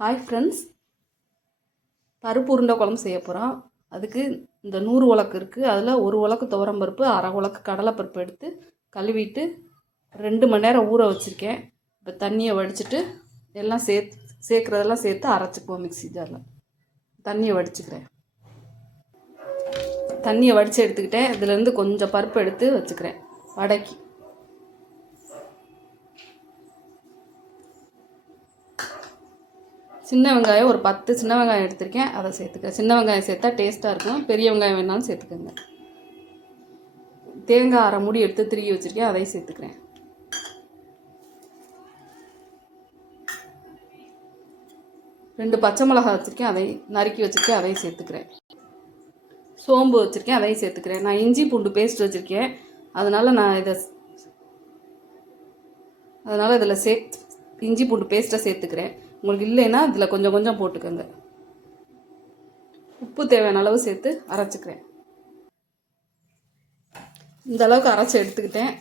Hi friends பருப்பு உருண்டை குழம்பு செய்ய போகிறோம் அதுக்கு இந்த நூறு உலக்கு இருக்குது அதில் ஒரு உலக்கு துவரம் பருப்பு அரை உலக்கு கடலைப்பருப்பு எடுத்து கழுவிட்டு ரெண்டு மணி நேரம் ஊற வச்சுருக்கேன். இப்போ தண்ணியை வடிச்சிட்டு எல்லாம் சேர்த்து சேர்க்குறதெல்லாம் சேர்த்து அரைச்சிக்குவோம் மிக்ஸி ஜாரில். தண்ணியை வடிச்சுக்கிறேன். தண்ணியை வடித்து எடுத்துக்கிட்டேன். இதுலேருந்து கொஞ்சம் பருப்பு எடுத்து வச்சுக்கிறேன். வடைக்கு சின்ன வெங்காயம் ஒரு பத்து சின்ன வெங்காயம் எடுத்திருக்கேன். அதை சேர்த்துக்க சின்ன வெங்காயம் சேர்த்தா டேஸ்ட்டாக இருக்கும். பெரிய வெங்காயம் வேணாலும் சேர்த்துக்கோங்க. தேங்காய் அரை மூடி எடுத்து திருகி வச்சுருக்கேன். அதையும் சேர்த்துக்கிறேன். ரெண்டு பச்சை மிளகாய் வச்சுருக்கேன். அதை நறுக்கி வச்சுருக்கேன். அதையும் சேர்த்துக்கிறேன். சோம்பு வச்சுருக்கேன். அதையும் சேர்த்துக்கிறேன். நான் இஞ்சி பூண்டு பேஸ்ட் வச்சுருக்கேன். அதனால் நான் இதை அதனால் இதில் சே இஞ்சி பூண்டு பேஸ்ட்டை சேர்த்துக்கிறேன். உங்களுக்கு இல்லைன்னா இதில் கொஞ்சம் கொஞ்சம் போட்டுக்கோங்க. உப்பு தேவையான அளவு சேர்த்து அரைச்சிக்கிறேன். இந்த அளவுக்கு அரைச்சி எடுத்துக்கிட்டேன்.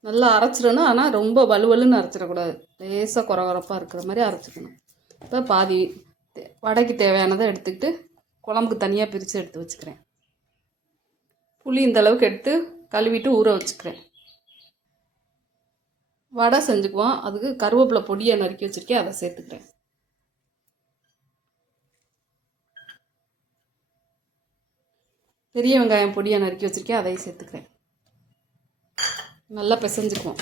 நல்லா அரைச்சிடணும். ஆனால் ரொம்ப வலுவலுன்னு அரைச்சிடக்கூடாது. லேசாக குறகுறப்பாக இருக்கிற மாதிரி அரைச்சிக்கணும். இப்போ பாதி தே- வடைக்கு தேவையானதை எடுத்துக்கிட்டு குழம்புக்கு தனியாக பிரித்து எடுத்து வச்சுக்கிறேன். புளி இந்த அளவுக்கு எடுத்து கழுவிட்டு ஊற வச்சுக்கிறேன். வடை செஞ்சுக்குவோம். அதுக்கு கருவேப்பிலை பொடியை நறுக்கி வச்சுருக்கேன். அதை சேர்த்துக்கிறேன் பெரிய வெங்காயம் பொடியை நறுக்கி வச்சுருக்கேன். அதையும் சேர்த்துக்கிறேன் நல்லா பிசைஞ்சுக்குவோம்.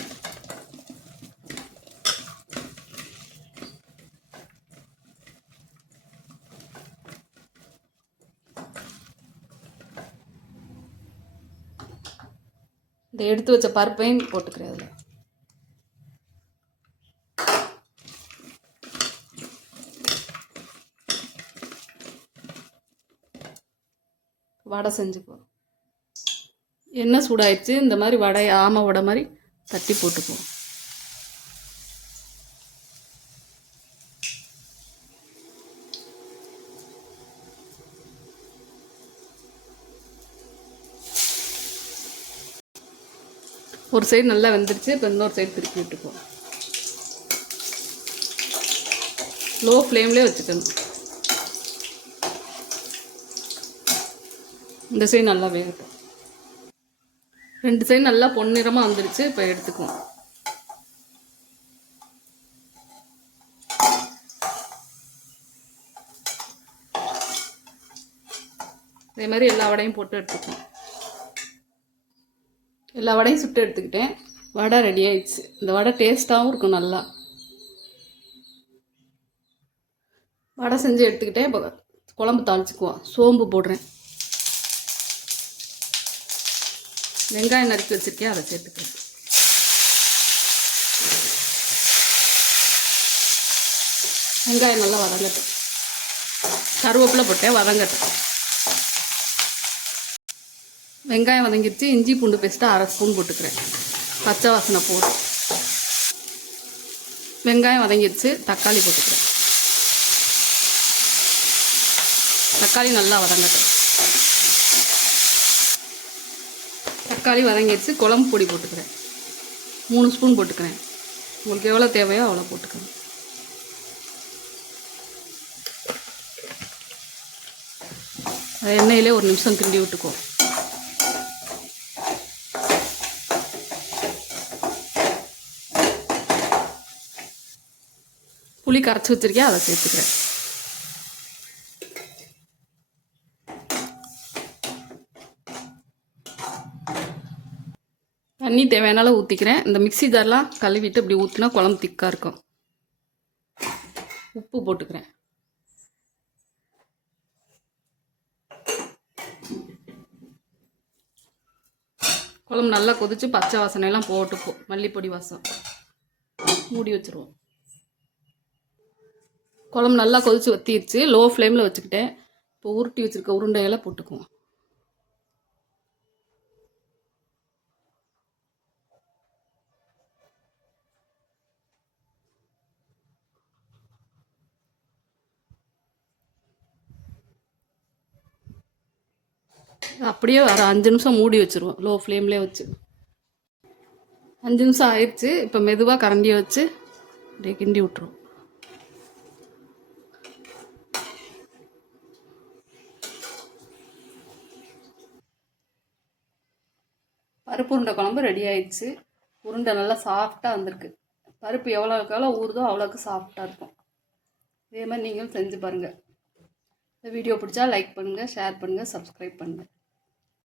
இந்த எடுத்து வச்ச பருப்பையும் போட்டுக்கிறேன் அதில். வடை செஞ்சுக்குவோம் எண்ணெய் சூடாயிடுச்சு? இந்த மாதிரி வடை ஆமை வடை மாதிரி தட்டி போட்டுக்குவோம் ஒரு சைடு நல்லா வெந்துருச்சு இப்போ இன்னொரு சைடு திருப்பி விட்டுக்குவோம் லோ ஃப்ளேம்லேயே வச்சுக்கணும். இந்த சைடு நல்லா வேகட்டும் ரெண்டு சைடு நல்லா பொன்னிறமாக வந்துருச்சு இப்போ எடுத்துக்குவோம். இதே மாதிரி எல்லா வடையும் போட்டு எடுத்துக்குவோம். எல்லா வடையும் சுட்டு எடுத்துக்கிட்டேன். வடை ரெடி ஆயிடுச்சு. இந்த வடை டேஸ்ட்டாகவும் இருக்கும் நல்லா. வடை செஞ்சு எடுத்துக்கிட்டேன். இப்போ குழம்பு தாளிச்சுக்குவோம். சோம்பு போடுறேன். வெங்காயம் நறுக்கி வச்சிருக்கேன் அதை சேர்த்துக்கிறேன். வெங்காயம் நல்லா வதங்கட்டும். கருவேப்பிலை போட்டேன் வதங்கட்டும். வெங்காயம் வதங்கிருச்சு இஞ்சி பூண்டு பேஸ்ட்டு அரை ஸ்பூன் போட்டுக்கிறேன். பச்சை வாசனை போட்டு வெங்காயம் வதங்கிடுச்சு தக்காளி போட்டுக்கிறேன். தக்காளி நல்லா வதங்கட்டும். தக்காளி வதங்கிடுச்சு குழம்பு பொடி போட்டுக்கிறேன். மூணு ஸ்பூன் போட்டுக்கிறேன். உங்களுக்கு எவ்வளோ தேவையோ அவ்வளோ போட்டுக்கிறேன் அது எண்ணெயிலே ஒரு நிமிஷம் கிண்டி விட்டுக்கோ. புளி கரைச்சி வச்சுருக்கேன் அதை சேர்த்துக்கிறேன். தண்ணி தேவையான ஊற்றிக்கிறேன் இந்த மிக்ஸி ஜார்லாம் கழுவிட்டு இப்படி ஊற்றினா குழம்பு திக்காக இருக்கும். உப்பு போட்டுக்கிறேன். குழம்பு நல்லா கொதிச்சு பச்சை வாசனையெல்லாம் போட்டு மல்லிப்பொடி வாசம். மூடி வச்சுருவோம். குழம்பு நல்லா கொதிச்சு வத்திடுச்சு லோ ஃப்ளேமில் வச்சுக்கிட்டேன். இப்போ உருட்டி வச்சுருக்க உருண்டையெல்லாம் போட்டுக்குவோம். அப்படியே ஒரு அஞ்சு நிமிஷம் மூடி வச்சுருவோம். லோ ஃப்ளேம்லேயே வச்சு. அஞ்சு நிமிஷம் ஆயிடுச்சு இப்போ மெதுவாக கரண்டியை வச்சு அப்படியே கிண்டி விட்ருவோம் பருப்பு உருண்டை குழம்பு ரெடி ஆயிடுச்சு. உருண்டை நல்லா சாஃப்டாக வந்திருக்கு. பருப்பு எவ்வளோக்கு எவ்வளோ ஊறுதோ அவ்வளோக்கு சாஃப்டாக இருக்கும். இதே மாதிரி நீங்களும் செஞ்சு பாருங்கள் இந்த வீடியோ பிடிச்சா லைக் பண்ணுங்கள் ஷேர் பண்ணுங்கள் சப்ஸ்கிரைப் பண்ணுங்கள்